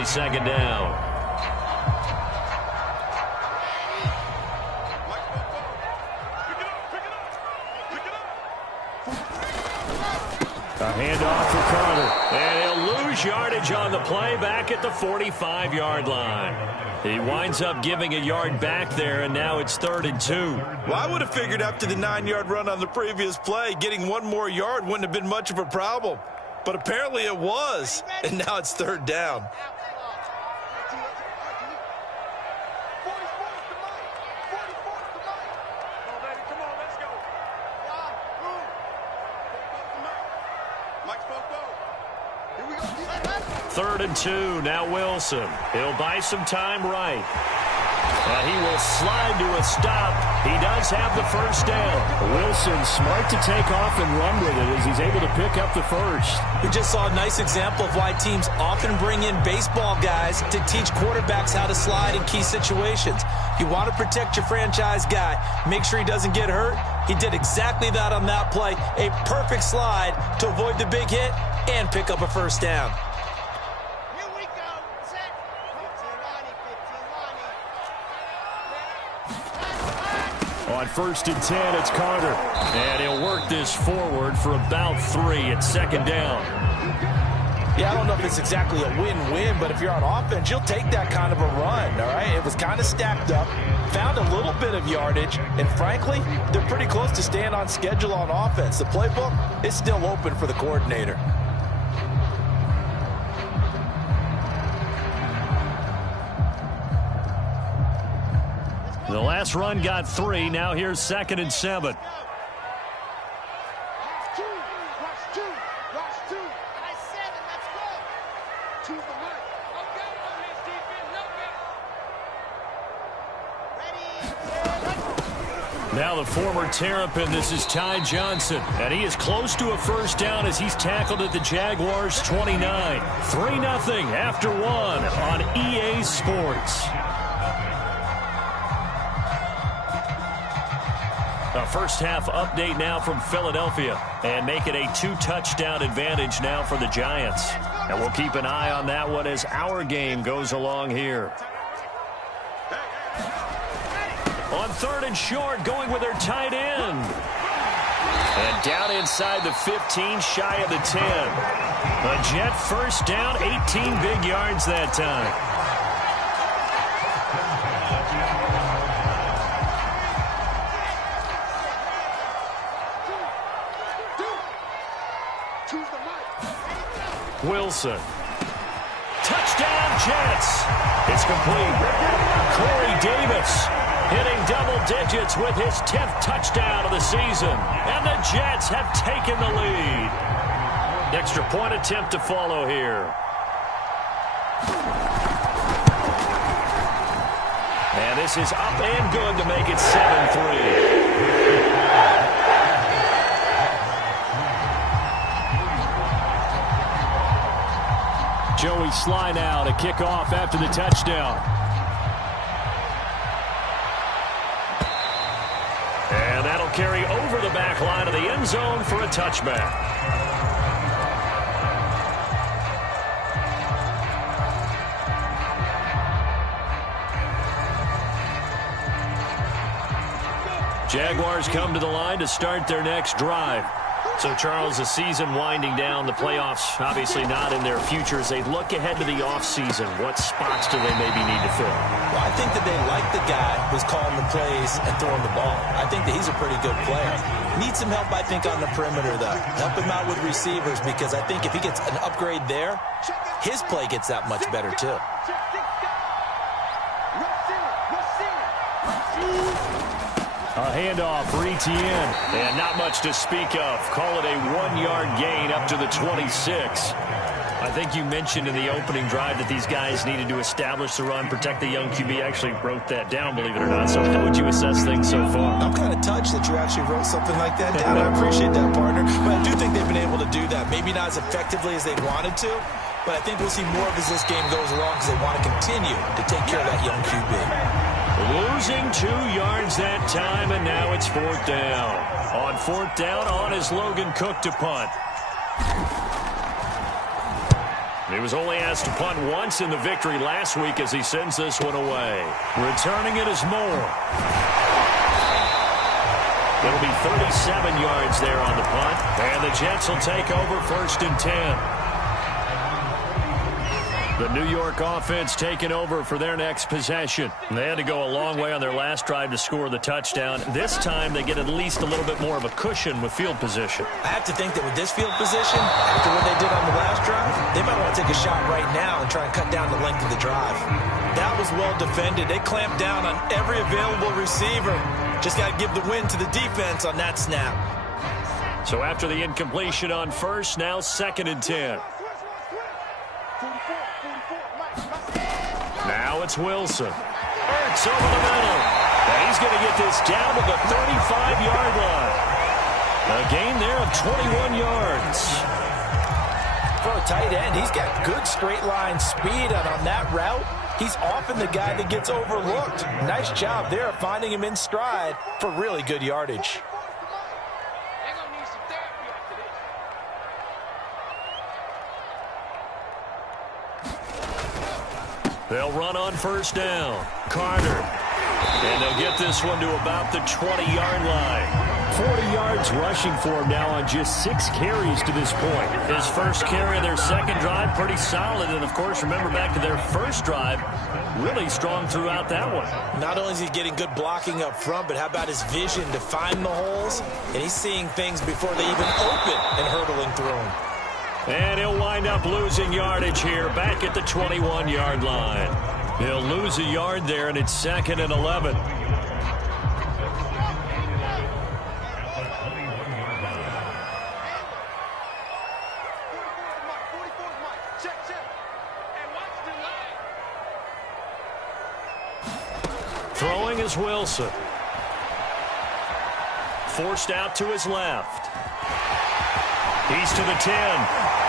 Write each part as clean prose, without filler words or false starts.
be second down. A handoff for Carter. And he'll lose yardage on the play back at the 45-yard line. He winds up giving a yard back there, and now it's 3rd and 2. Well, I would have figured after the 9-yard run on the previous play, getting one more yard wouldn't have been much of a problem. But apparently it was, and now it's 3rd down. Third and 2, now Wilson. He'll buy some time right. He will slide to a stop. He does have the first down. Wilson smart to take off and run with it as he's able to pick up the first. We just saw a nice example of why teams often bring in baseball guys to teach quarterbacks how to slide in key situations. You want to protect your franchise guy. Make sure he doesn't get hurt. He did exactly that on that play. A perfect slide to avoid the big hit and pick up a first down. On 1st and 10, it's Carter. And he'll work this forward for about 3 at 2nd down. Yeah, I don't know if it's exactly a win-win, but if you're on offense, you'll take that kind of a run, all right? It was kind of stacked up, found a little bit of yardage, and frankly, they're pretty close to staying on schedule on offense. The playbook is still open for the coordinator. The last run got 3. Now here's 2nd and 7. Now the former Terrapin, this is Ty Johnson. And he is close to a first down as he's tackled at the Jaguars' 29. 3-0 after 1 on EA Sports. A first-half update now from Philadelphia, and make it a 2-touchdown advantage now for the Giants. And we'll keep an eye on that one as our game goes along here. On 3rd and short, going with their tight end. And down inside the 15, shy of the 10. A Jet first down, 18 big yards that time. Wilson. Touchdown, Jets. It's complete. Corey Davis hitting double digits with his 10th touchdown of the season. And the Jets have taken the lead. Extra point attempt to follow here. And this is up and good to make it 7-3. Joey Sly now to kick off after the touchdown. And that'll carry over the back line of the end zone for a touchback. Jaguars come to the line to start their next drive. So, Charles, the season winding down, the playoffs obviously not in their future. As they look ahead to the offseason, what spots do they maybe need to fill? Well, I think that they like the guy who's calling the plays and throwing the ball. I think that he's a pretty good player. Needs some help, I think, on the perimeter, though. Help him out with receivers, because I think if he gets an upgrade there, his play gets that much better, too. A handoff for Etienne. And not much to speak of. Call it a 1-yard gain up to the 26. I think you mentioned in the opening drive that these guys needed to establish the run, protect the young QB. I actually wrote that down, believe it or not. So how would you assess things so far? I'm kind of touched that you actually wrote something like that down. I appreciate that, partner. But I do think they've been able to do that. Maybe not as effectively as they wanted to, but I think we'll see more of as this game goes along because they want to continue to take care of that young QB. Losing 2 yards that time, and now it's 4th down. On 4th down, on is Logan Cook to punt. He was only asked to punt once in the victory last week as he sends this one away. Returning it is Moore. It'll be 37 yards there on the punt. And the Jets will take over 1st and 10. The New York offense taking over for their next possession. They had to go a long way on their last drive to score the touchdown. This time they get at least a little bit more of a cushion with field position. I have to think that with this field position, after what they did on the last drive, they might want to take a shot right now and try and cut down the length of the drive. That was well defended. They clamped down on every available receiver. Just got to give the win to the defense on that snap. So after the incompletion on first, now 2nd and 10. Now it's Wilson. Hurts over the middle. And he's going to get this down to the 35-yard line. A gain there of 21 yards. For a tight end, he's got good straight line speed, and on that route, he's often the guy that gets overlooked. Nice job there finding him in stride for really good yardage. They'll run on 1st down. Carter. And they'll get this one to about the 20-yard line. 40 yards rushing for him now on just 6 carries to this point. His first carry of their second drive, pretty solid. And, of course, remember back to their first drive, really strong throughout that one. Not only is he getting good blocking up front, but how about his vision to find the holes? And he's seeing things before they even open and hurtling through them. And he'll wind up losing yardage here back at the 21-yard line. He'll lose a yard there, and it's 2nd and 11. Throwing is Wilson. Forced out to his left. He's to the 10.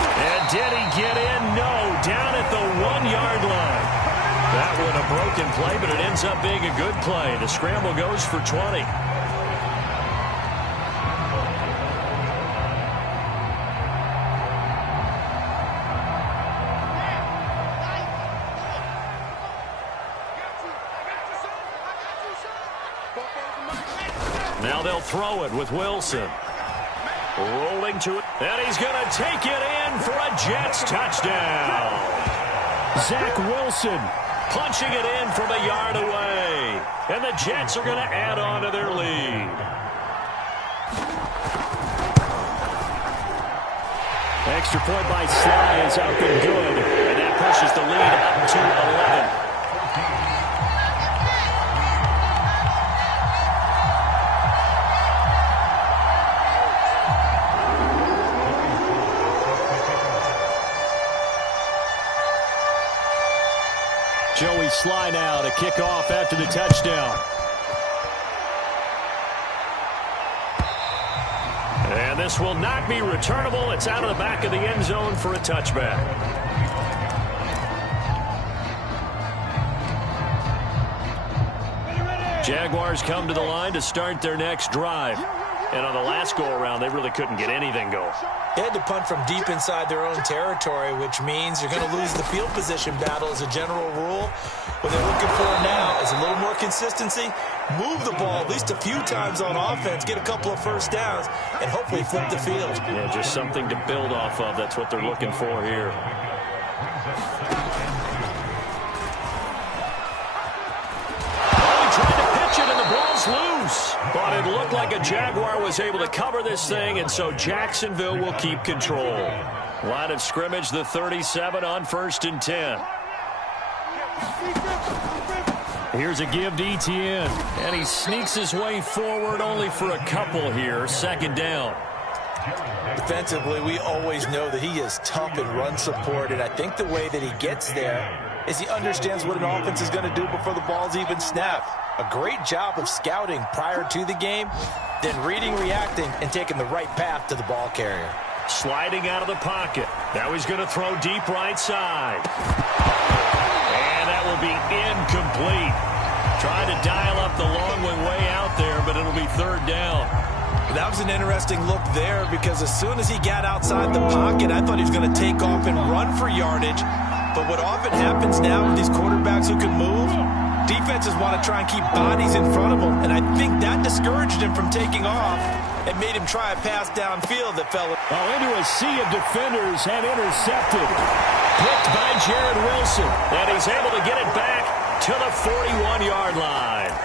And did he get in? No. Down at the 1-yard line. That one a broken play, but it ends up being a good play. The scramble goes for 20. Now they'll throw it with Wilson. Rolling to it, and he's going to take it in for a Jets touchdown. Zach Wilson punching it in from a yard away. And the Jets are going to add on to their lead. Extra point by Sly is up and good. And that pushes the lead up to 11. Joey Sly now to kick off after the touchdown. And this will not be returnable. It's out of the back of the end zone for a touchback. Jaguars come to the line to start their next drive. And on the last go-around, they really couldn't get anything going. They had to punt from deep inside their own territory, which means you're going to lose the field position battle as a general rule. What they're looking for now is a little more consistency, move the ball at least a few times on offense, get a couple of first downs, and hopefully flip the field. Yeah, just something to build off of. That's what they're looking for here. Loose, but it looked like a Jaguar was able to cover this thing, and so Jacksonville will keep control. Line of scrimmage, the 37 on 1st and 10. Here's a give to Etienne, and he sneaks his way forward only for a couple here. 2nd down. Defensively, we always know that he is tough in run support, and I think the way that he gets there is he understands what an offense is going to do before the ball's even snapped. A great job of scouting prior to the game, then reading, reacting, and taking the right path to the ball carrier. Sliding out of the pocket. Now he's going to throw deep right side. And that will be incomplete. Trying to dial up the long one way out there, but it'll be 3rd down. That was an interesting look there because as soon as he got outside the pocket, I thought he was going to take off and run for yardage. But what often happens now with these quarterbacks who can move, defenses want to try and keep bodies in front of them. And I think that discouraged him from taking off and made him try a pass downfield that fell into a sea of defenders and intercepted. Picked by Jared Wilson. And he's able to get it back to the 41-yard line.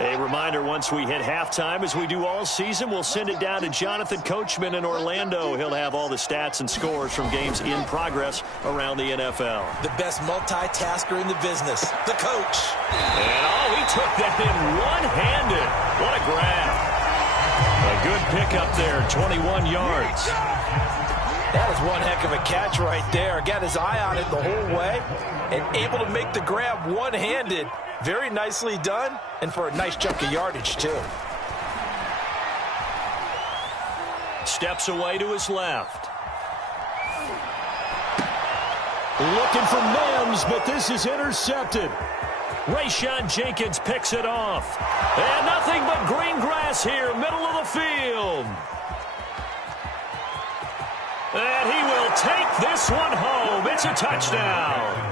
A reminder, once we hit halftime, as we do all season, we'll send it down to Jonathan Coachman in Orlando. He'll have all the stats and scores from games in progress around the NFL. The best multitasker in the business, the coach. And, he took that in one-handed. What a grab. A good pickup there, 21 yards. That was one heck of a catch right there. Got his eye on it the whole way and able to make the grab one-handed. Very nicely done, and for a nice chunk of yardage, too. Steps away to his left. Looking for Mims, but this is intercepted. Rayshawn Jenkins picks it off. And nothing but green grass here, middle of the field. And he will take this one home. It's a touchdown.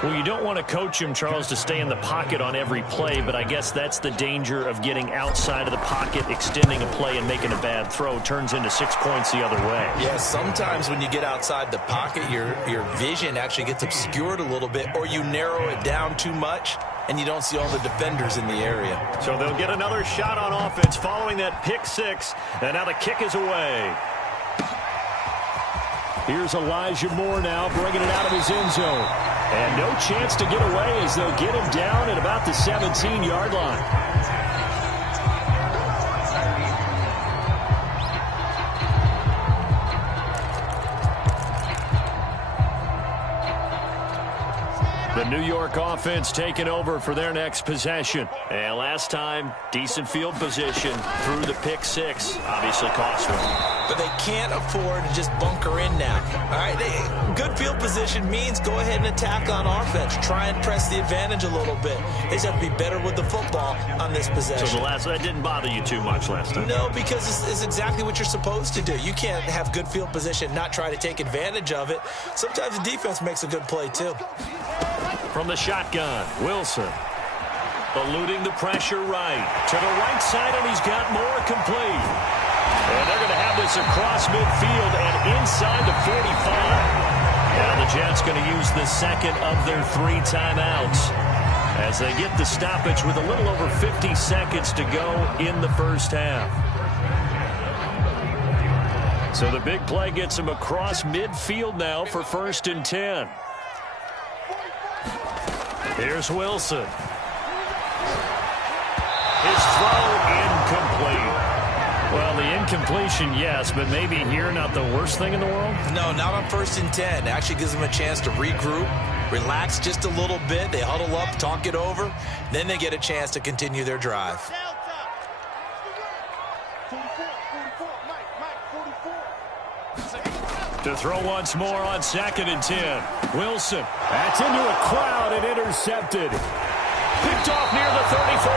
Well, you don't want to coach him, Charles, to stay in the pocket on every play, but I guess that's the danger of getting outside of the pocket, extending a play, and making a bad throw. Turns into 6 points the other way. Yeah, sometimes when you get outside the pocket, your vision actually gets obscured a little bit, or you narrow it down too much, and you don't see all the defenders in the area. So they'll get another shot on offense following that pick six, and now the kick is away. Here's Elijah Moore now, bringing it out of his end zone. And no chance to get away as they'll get him down at about the 17-yard line. The New York offense taking over for their next possession. And last time, decent field position through the pick six. Obviously cost them. But they can't afford to just bunker in now. All right, good field position means go ahead and attack on offense. Try and press the advantage a little bit. They just have to be better with the football on this possession. So that didn't bother you too much last time? No, because it's exactly what you're supposed to do. You can't have good field position, not try to take advantage of it. Sometimes the defense makes a good play, too. From the shotgun, Wilson. Eluding the pressure right. To the right side, and he's got Moore complete. And they're going to have this across midfield and inside the 45. Now the Jets going to use the second of their 3 timeouts as they get the stoppage with a little over 50 seconds to go in the first half. So the big play gets him across midfield now for 1st and 10. Here's Wilson. His throw incomplete. Well, the incompletion, yes, but maybe here not the worst thing in the world? No, not on 1st and 10. It actually gives them a chance to regroup, relax just a little bit. They huddle up, talk it over. Then they get a chance to continue their drive. To throw once more on 2nd and 10. Wilson. That's into a crowd and intercepted. Picked off near the 34.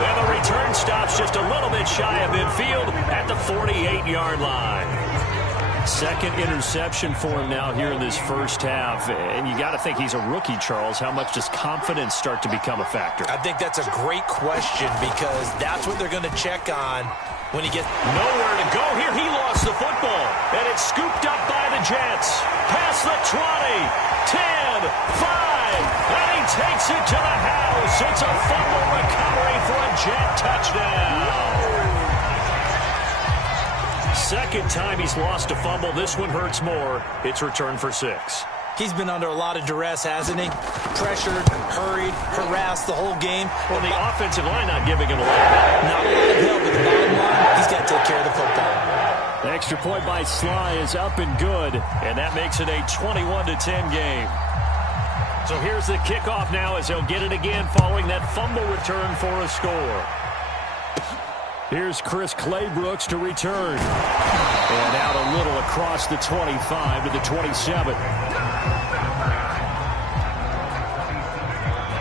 And the return stops just a little bit shy of midfield at the 48-yard line. 2nd interception for him now here in this first half. And you got to think he's a rookie, Charles. How much does confidence start to become a factor? I think that's a great question because that's what they're going to check on when he gets nowhere to go here. He lost the football, and it's scooped up by the Jets. Past the 20, 10, 5, and he takes it to the house. It's a fumble recovery for a Jet touchdown. 2nd time he's lost a fumble. This one hurts more. It's returned for 6. He's been under a lot of duress, hasn't he? Pressured, hurried, harassed the whole game. Well, the offensive line not giving him a lot of help. Not a lot of help, but the bottom line, he's got to take care of the football. The extra point by Sly is up and good, and that makes it a 21-10 game. So here's the kickoff now as they'll get it again following that fumble return for a score. Here's Chris Claybrooks to return. And out a little across the 25 to the 27.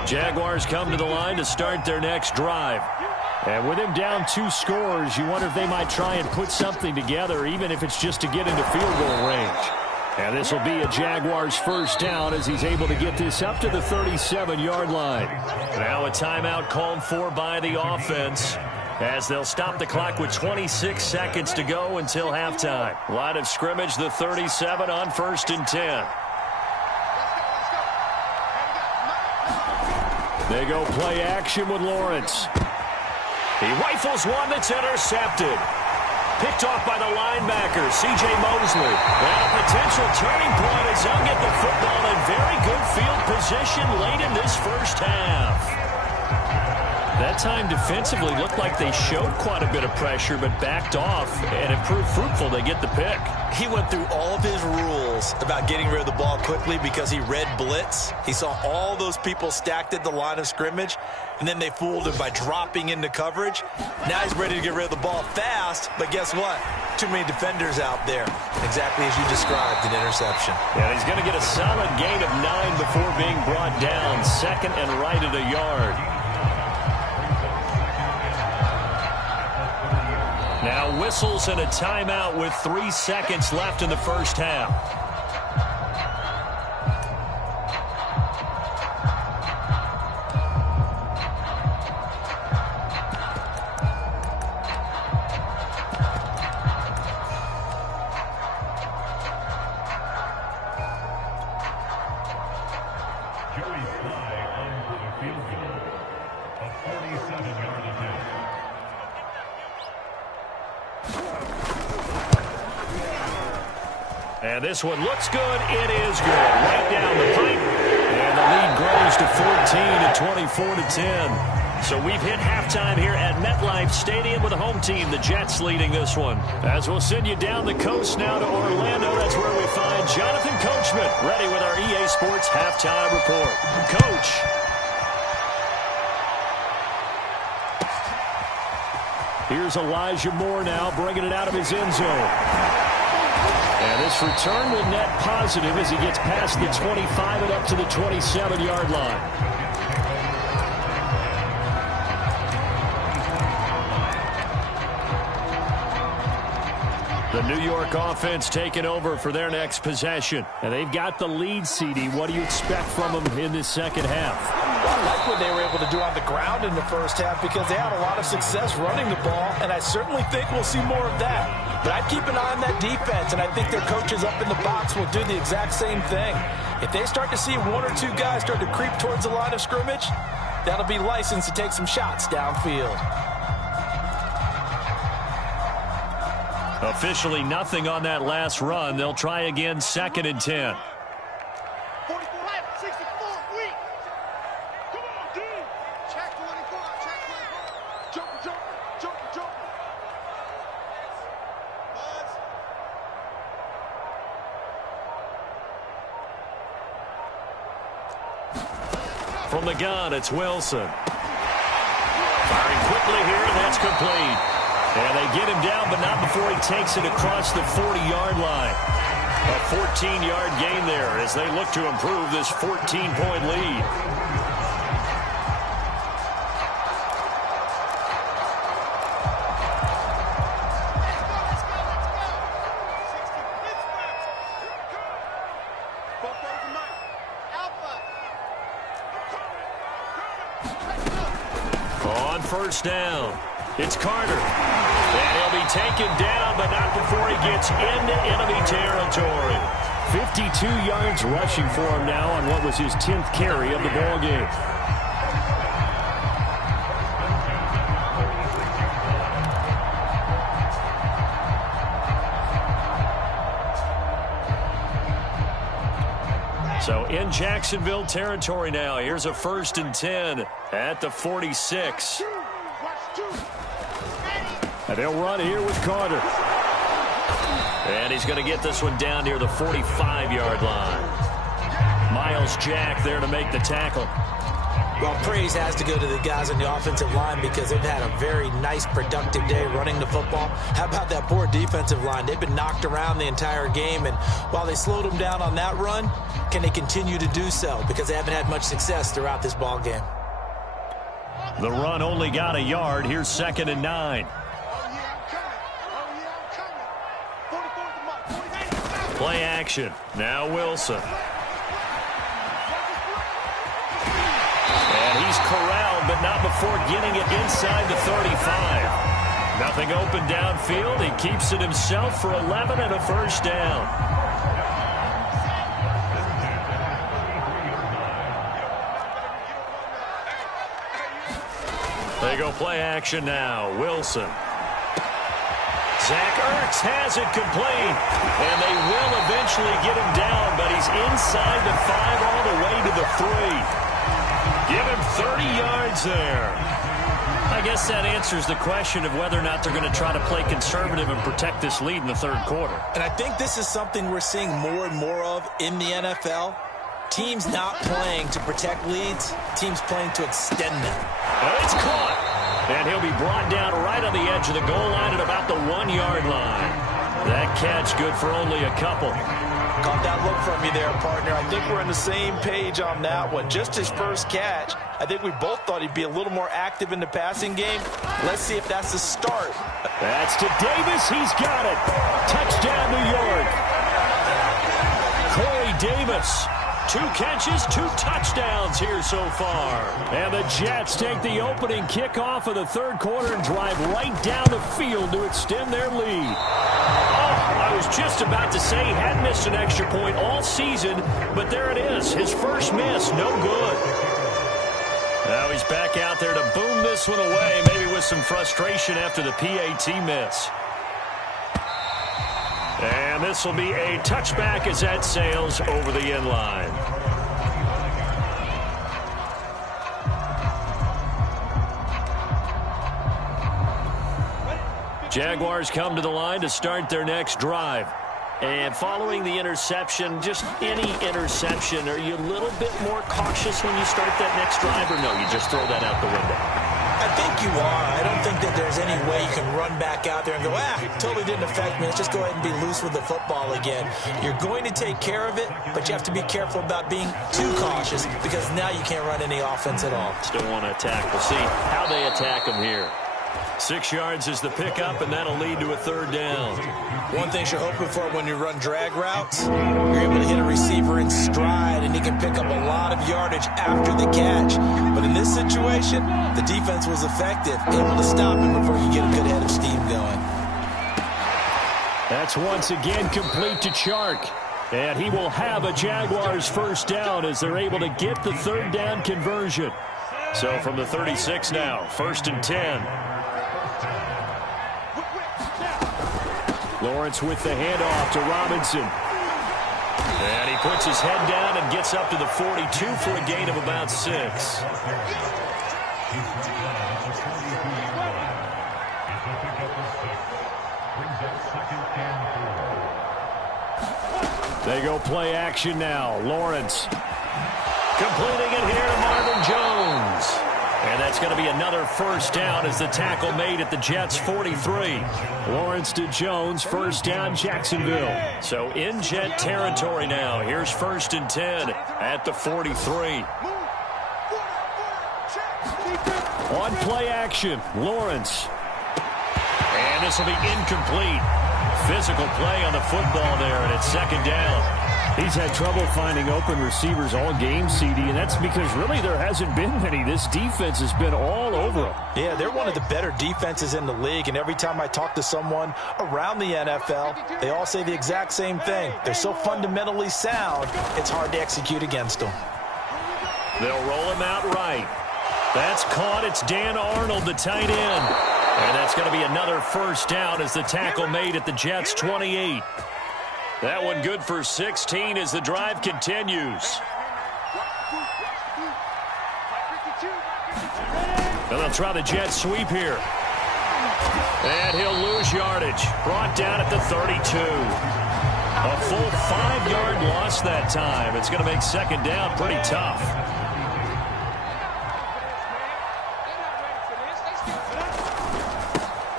Jaguars come to the line to start their next drive. And with him down 2 scores, you wonder if they might try and put something together, even if it's just to get into field goal range. And this will be a Jaguars first down as he's able to get this up to the 37-yard line. Now a timeout called for by the offense, as they'll stop the clock with 26 seconds to go until halftime. Line of scrimmage, the 37 on 1st and 10. They go play action with Lawrence. He rifles one that's intercepted. Picked off by the linebacker, C.J. Mosley. And a potential turning point as they'll get the football in very good field position late in this first half. That time defensively looked like they showed quite a bit of pressure but backed off, and it proved fruitful. They get the pick. He went through all of his rules about getting rid of the ball quickly because he read blitz. He saw all those people stacked at the line of scrimmage, and then they fooled him by dropping into coverage. Now he's ready to get rid of the ball fast, but guess what? Too many defenders out there. Exactly as you described, an interception. And he's going to get a solid gain of 9 before being brought down. Second and right at a yard. Now whistles and a timeout with 3 seconds left in the first half. And this one looks good. It is good. Right down the pipe. And the lead grows to 14 at 24-10. So we've hit halftime here at MetLife Stadium with a home team, the Jets, leading this one. As we'll send you down the coast now to Orlando, that's where we find Jonathan Coachman, ready with our EA Sports halftime report. Coach. Here's Elijah Moore now, bringing it out of his end zone. And this return will net positive as he gets past the 25 and up to the 27-yard line. The New York offense taking over for their next possession. And they've got the lead, CD. What do you expect from them in this second half? Well, I like what they were able to do on the ground in the first half because they had a lot of success running the ball, and I certainly think we'll see more of that. But I'd keep an eye on that defense, and I think their coaches up in the box will do the exact same thing. If they start to see 1 or 2 guys start to creep towards the line of scrimmage, that'll be licensed to take some shots downfield. Officially nothing on that last run. They'll try again, 2nd and 10. From the gun, it's Wilson. Firing quickly here, and that's complete. And they get him down, but not before he takes it across the 40-yard line. A 14-yard gain there as they look to improve this 14-point lead. On first down, it's Carter. And he'll be taken down, but not before he gets into enemy territory. 52 yards rushing for him now on what was his 10th carry of the ball game. So in Jacksonville territory now. Here's a 1st and 10 at the 46. And they'll run here with Carter. And he's going to get this one down near the 45-yard line. Miles Jack there to make the tackle. Well, praise has to go to the guys on the offensive line because they've had a very nice, productive day running the football. How about that poor defensive line? They've been knocked around the entire game, and while they slowed them down on that run, can they continue to do so? Because they haven't had much success throughout this ball game. The run only got a yard. Here's 2nd and 9. Play action. Now Wilson. And he's corralled, but not before getting it inside the 35. Nothing open downfield. He keeps it himself for 11 and a first down. They go play action now. Wilson. Zach Ertz has it complete. And they will eventually get him down, but he's inside the 5 all the way to the 3. Give him 30 yards there. I guess that answers the question of whether or not they're going to try to play conservative and protect this lead in the 3rd quarter. And I think this is something we're seeing more and more of in the NFL. Teams not playing to protect leads, teams playing to extend them. And it's caught. And he'll be brought down right on the edge of the goal line at about the 1-yard line. That catch good for only a couple. Caught that look from you there, partner. I think we're on the same page on that one. Just his first catch. I think we both thought he'd be a little more active in the passing game. Let's see if that's the start. That's to Davis. He's got it. Touchdown, New York. Corey Davis. 2 catches, 2 touchdowns here so far. And the Jets take the opening kickoff of the 3rd quarter and drive right down the field to extend their lead. I was just about to say he hadn't missed an extra point all season, but there it is. His first miss, no good. Now he's back out there to boom this one away, maybe with some frustration after the PAT miss. And this will be a touchback as that sails over the end line. Jaguars come to the line to start their next drive. And following the interception, just any interception, are you a little bit more cautious when you start that next drive, or no, you just throw that out the window? I think you are. I don't think that there's any way you can run back out there and go, totally didn't affect me. Let's just go ahead and be loose with the football again. You're going to take care of it, but you have to be careful about being too cautious because now you can't run any offense at all. Still want to attack. We'll see how they attack them here. 6 yards is the pickup, and that'll lead to a 3rd down. One thing you're hoping for when you run drag routes, you're able to hit a receiver in stride, and he can pick up a lot of yardage after the catch. But in this situation, the defense was effective, able to stop him before you get a good head of steam going. That's once again complete to Chark. And he will have a Jaguars first down as they're able to get the 3rd down conversion. So from the 36 now, 1st and 10. Lawrence with the handoff to Robinson. And he puts his head down and gets up to the 42 for a gain of about 6. They go play action now. Lawrence completing it here to Marvin Jones. And that's going to be another first down as the tackle made at the Jets' 43. Lawrence to Jones, first down, Jacksonville. So in Jet territory now. Here's 1st and 10 at the 43. On play action, Lawrence. And this will be incomplete. Physical play on the football there, and it's 2nd down. He's had trouble finding open receivers all game, CD, and that's because really there hasn't been many. This defense has been all over them. Yeah, they're one of the better defenses in the league, and every time I talk to someone around the NFL, they all say the exact same thing. They're so fundamentally sound, it's hard to execute against them. They'll roll him out right. That's caught. It's Dan Arnold, the tight end. And that's going to be another first down as the tackle made at the Jets' 28. That one good for 16 as the drive continues. And they'll try the jet sweep here. And he'll lose yardage. Brought down at the 32. A full 5-yard loss that time. It's going to make 2nd down pretty tough.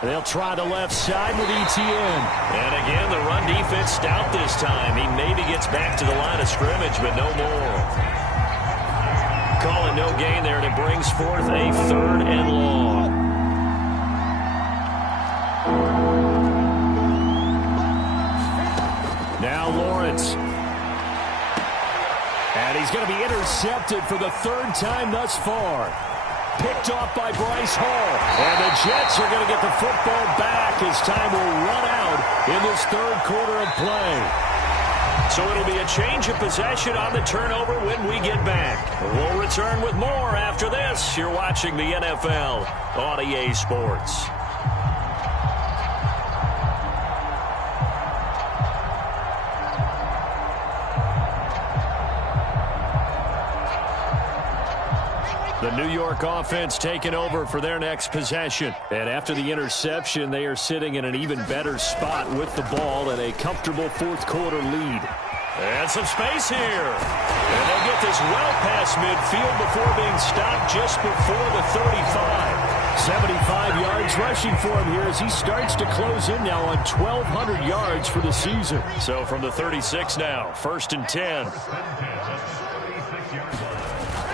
They'll try the left side with Etienne. And again, the run defense stout this time. He maybe gets back to the line of scrimmage, but no more. Calling no gain there, and it brings forth a 3rd and long. Now Lawrence. And he's going to be intercepted for the 3rd time thus far. Picked off by Bryce Hall. And the Jets are going to get the football back as time will run out in this 3rd quarter of play. So it'll be a change of possession on the turnover when we get back. We'll return with more after this. You're watching the NFL on EA Sports. The New York offense taking over for their next possession. And after the interception, they are sitting in an even better spot with the ball and a comfortable 4th quarter lead. And some space here. And they'll get this well past midfield before being stopped just before the 35. 75 yards rushing for him here as he starts to close in now on 1,200 yards for the season. So from the 36 now, 1st and 10.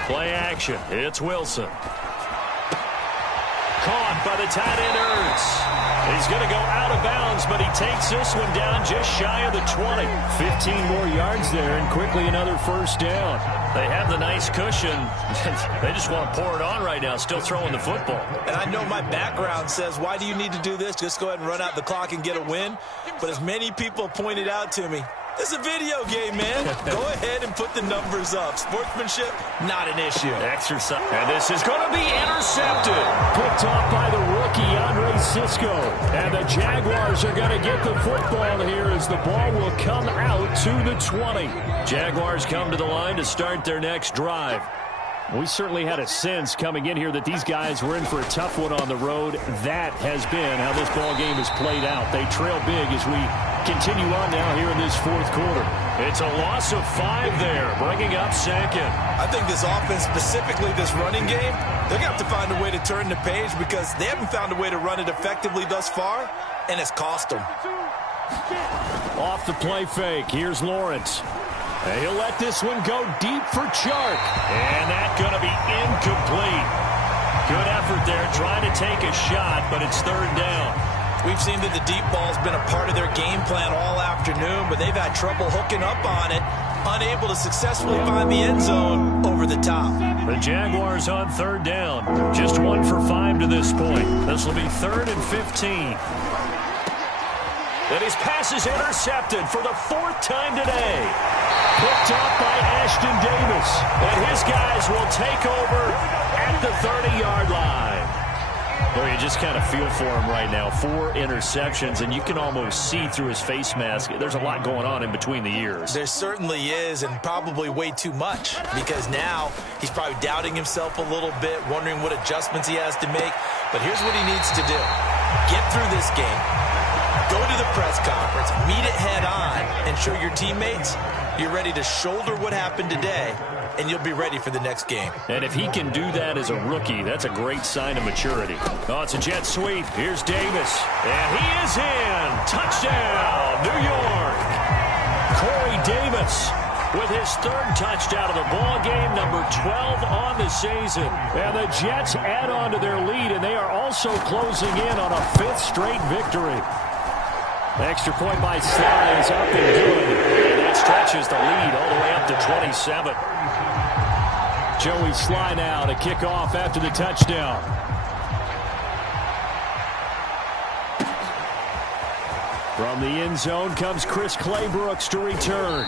Play action. It's Wilson. Caught by the tight end Ertz. He's going to go out of bounds, but he takes this one down just shy of the 20. 15 more yards there, and quickly another 1st down. They have the nice cushion. They just want to pour it on right now, still throwing the football. And I know my background says, why do you need to do this? Just go ahead and run out the clock and get a win. But as many people pointed out to me, this is a video game, man. Go ahead and put the numbers up. Sportsmanship, not an issue. Exercise. And this is going to be intercepted. Picked off by the rookie, Andre Cisco. And the Jaguars are going to get the football here as the ball will come out to the 20. Jaguars come to the line to start their next drive. We certainly had a sense coming in here that these guys were in for a tough one on the road. That has been how this ball game has played out. They trail big as we continue on now here in this 4th quarter. It's a loss of 5 there, bringing up 2nd. I think this offense, specifically this running game, they're going to have to find a way to turn the page because they haven't found a way to run it effectively thus far, and it's cost them. Off the play fake, here's Lawrence. And he'll let this one go deep for Chark. And that's going to be incomplete. Good effort there, trying to take a shot, but it's 3rd down. We've seen that the deep ball's been a part of their game plan all afternoon, but they've had trouble hooking up on it, unable to successfully find the end zone over the top. The Jaguars on 3rd down. Just 1 for 5 to this point. This will be 3rd and 15. And his pass is intercepted for the 4th time today. Picked off by Ashton Davis. And his guys will take over at the 30-yard line. Well, you just kind of feel for him right now. 4 interceptions, and you can almost see through his face mask. There's a lot going on in between the ears. There certainly is, and probably way too much, because now he's probably doubting himself a little bit, wondering what adjustments he has to make. But here's what he needs to do. Get through this game. Go to the press conference, meet it head on, and show your teammates you're ready to shoulder what happened today, and you'll be ready for the next game. And if he can do that as a rookie, that's a great sign of maturity. Oh, it's a jet sweep. Here's Davis. And he is in. Touchdown, New York. Corey Davis with his 3rd touchdown of the ball game, number 12 on the season. And the Jets add on to their lead, and they are also closing in on a 5th straight victory. Extra point by Sly is up and good. And that stretches the lead all the way up to 27. Joey Sly now to kick off after the touchdown. From the end zone comes Chris Claybrooks to return.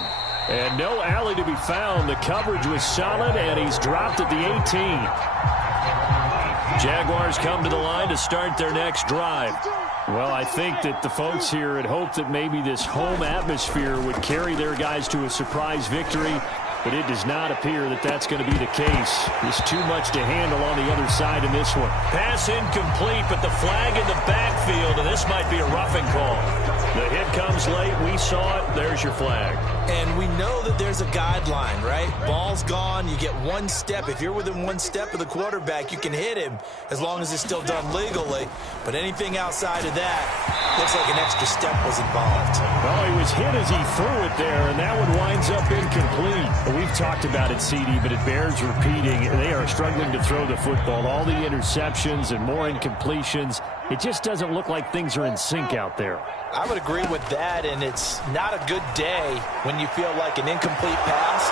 And no alley to be found. The coverage was solid, and he's dropped at the 18. Jaguars come to the line to start their next drive. Well, I think that the folks here had hoped that maybe this home atmosphere would carry their guys to a surprise victory, but it does not appear that that's going to be the case. There's too much to handle on the other side in this one. Pass incomplete, but the flag in the backfield, and this might be a roughing call. The hit comes late. We saw it. There's your flag. And we know that there's a guideline, right? Ball's gone. You get one step. If you're within one step of the quarterback, you can hit him as long as it's still done legally. But anything outside of that, looks like an extra step was involved. Well, he was hit as he threw it there, and that one winds up incomplete. We've talked about it, CD, but it bears repeating. They are struggling to throw the football. All the interceptions and more incompletions. It just doesn't look like things are in sync out there. I would agree with that, and it's not a good day when you feel like an incomplete pass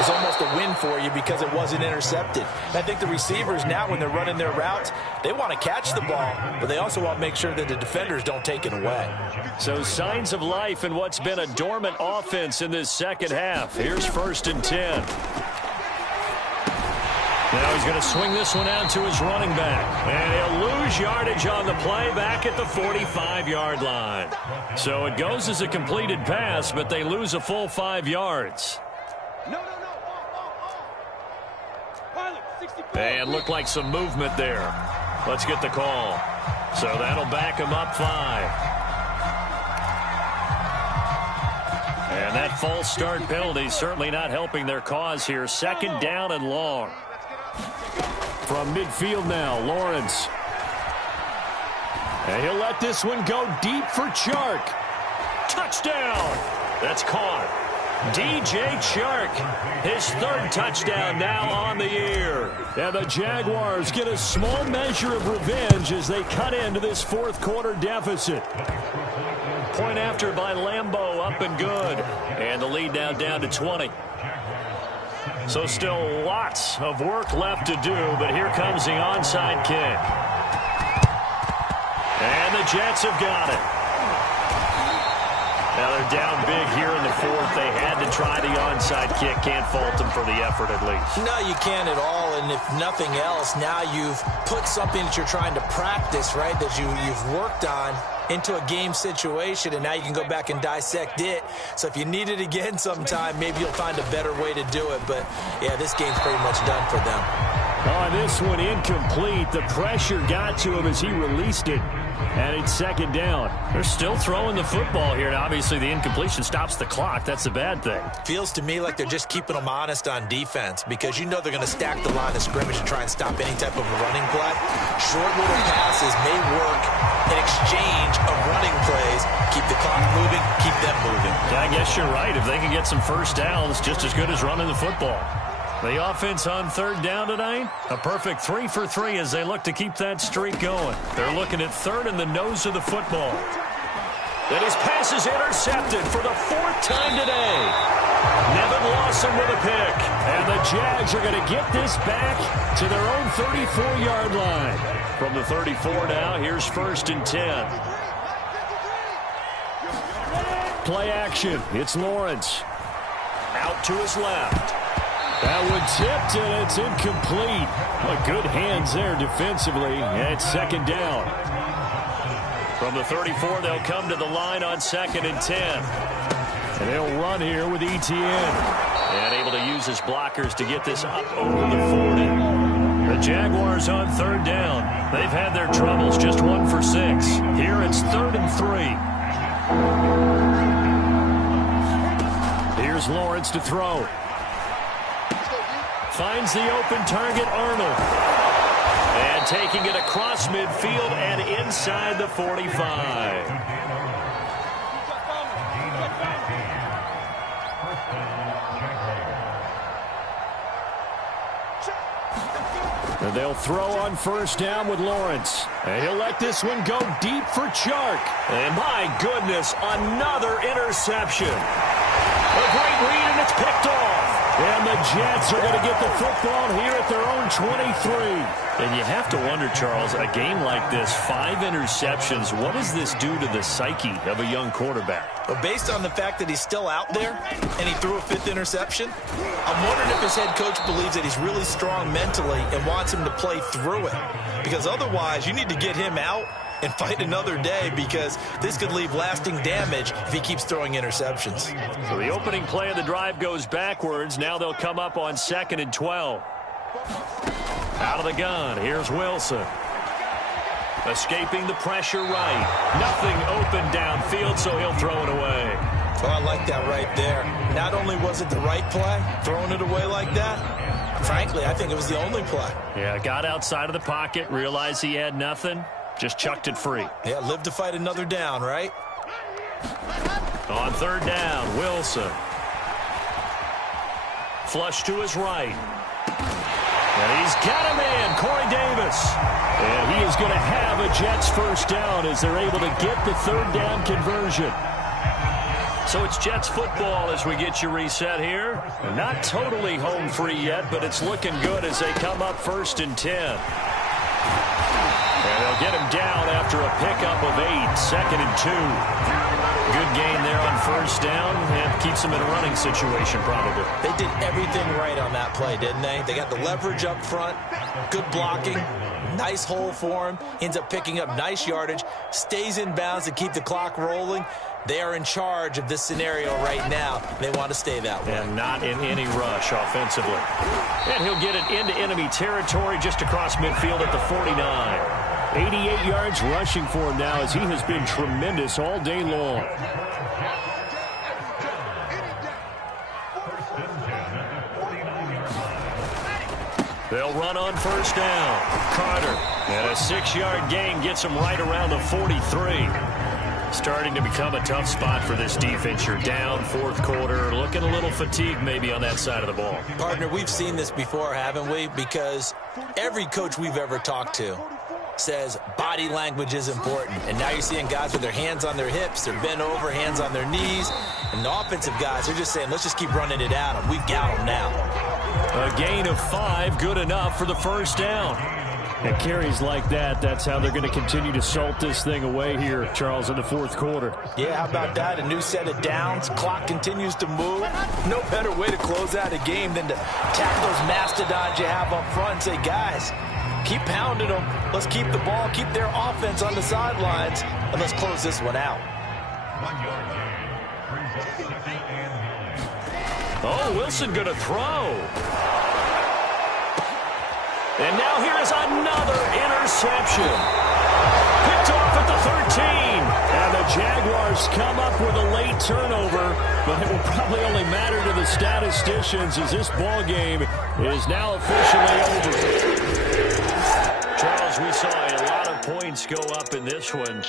is almost a win for you because it wasn't intercepted. And I think the receivers now, when they're running their routes, they want to catch the ball, but they also want to make sure that the defenders don't take it away. So signs of life in what's been a dormant offense in this second half. Here's 1st and 10. Now he's going to swing this one out to his running back. And he'll lose yardage on the play back at the 45-yard line. So it goes as a completed pass, but they lose a full 5 yards. And looked like some movement there. Let's get the call. So that'll back him up 5. And that false start penalty certainly not helping their cause here. 2nd down and long. From midfield now, Lawrence. And he'll let this one go deep for Chark. Touchdown! That's caught. DJ Chark, his 3rd touchdown now on the year. And the Jaguars get a small measure of revenge as they cut into this 4th quarter deficit. Point after by Lambeau, up and good. And the lead now down to 20. So still lots of work left to do, but here comes the onside kick. And the Jets have got it. Now they're down big here in the 4th. They had to try the onside kick. Can't fault them for the effort at least. No, you can't at all. And if nothing else, now you've put something that you're trying to practice, right, that you've worked on into a game situation, and now you can go back and dissect it. So if you need it again sometime, maybe you'll find a better way to do it. But, yeah, this game's pretty much done for them. Oh, this one incomplete. The pressure got to him as he released it. And it's 2nd down. They're still throwing the football here. Now, obviously, the incompletion stops the clock. That's a bad thing. Feels to me like they're just keeping them honest on defense because you know they're going to stack the line of scrimmage and try and stop any type of a running play. Short little passes may work in exchange of running plays. Keep the clock moving, keep them moving. Yeah, I guess you're right. If they can get some first downs, just as good as running the football. The offense on 3rd down tonight, a perfect 3 for 3 as they look to keep that streak going. They're looking at 3rd in the nose of the football. Then his pass is intercepted for the 4th time today. Nevin Lawson with a pick. And the Jags are going to get this back to their own 34-yard line. From the 34 now, here's 1st and 10. Play action. It's Lawrence. Out to his left. That one tipped, and it's incomplete. Well, good hands there defensively. And it's 2nd down. From the 34, they'll come to the line on 2nd and 10. And they'll run here with Etienne. And able to use his blockers to get this up over the 40. The Jaguars on 3rd down. They've had their troubles, just 1 for 6. Here it's 3rd and 3. Here's Lawrence to throw. Finds the open target, Arnold. And taking it across midfield and inside the 45. And they'll throw on 1st down with Lawrence. And he'll let this one go deep for Chark. And my goodness, another interception. A great read, and it's picked off. And the Jets are going to get the football here at their own 23. And you have to wonder, Charles, a game like this, 5 interceptions, what does this do to the psyche of a young quarterback? But based on the fact that he's still out there and he threw a 5th interception, I'm wondering if his head coach believes that he's really strong mentally and wants him to play through it. Because otherwise, you need to get him out and fight another day, because this could leave lasting damage if he keeps throwing interceptions. So the opening play of the drive goes backwards. Now they'll come up on 2nd and 12. Out of the gun, here's Wilson. Escaping the pressure right. Nothing open downfield, so he'll throw it away. Oh, I like that right there. Not only was it the right play, throwing it away like that, frankly, I think it was the only play. Yeah, got outside of the pocket, realized he had nothing, just chucked it free. Yeah, live to fight another down, right? On third down, Wilson. Flush to his right. And he's got a man, Corey Davis. And he is going to have a Jets first down as they're able to get the third down conversion. So it's Jets football as we get you reset here. Not totally home free yet, but it's looking good as they come up 1st and 10. And they'll get him down after a pickup of 8, 2nd and 2. Good gain there on first down, and keeps them in a running situation probably. They did everything right on that play, didn't they? They got the leverage up front, good blocking, nice hole for him, ends up picking up nice yardage, stays in bounds to keep the clock rolling. They are in charge of this scenario right now. They want to stay that way. And not in any rush offensively. And he'll get it into enemy territory just across midfield at the 49. 88 yards rushing for him now as he has been tremendous all day long. They'll run on first down. Carter. And a 6-yard gain gets him right around the 43. Starting to become a tough spot for this defense. You're down 4th quarter. Looking a little fatigued maybe on that side of the ball. Partner, we've seen this before, haven't we? Because every coach we've ever talked to says body language is important. And now you're seeing guys with their hands on their hips, they're bent over, hands on their knees. And the offensive guys are just saying, let's just keep running it at them. We've got them now. A gain of 5, good enough for the first down. And carries like that, that's how they're going to continue to salt this thing away here, Charles, in the 4th quarter. Yeah, how about that? A new set of downs. Clock continues to move. No better way to close out a game than to tap those mastodons you have up front and say, guys, keep pounding them. Let's keep the ball, keep their offense on the sidelines, and let's close this one out. Oh, Wilson going to throw. And now here is another interception. Picked off at the 13. And the Jaguars come up with a late turnover, but it will probably only matter to the statisticians as this ball game is now officially over. Charles, we saw a lot of points go up in this one.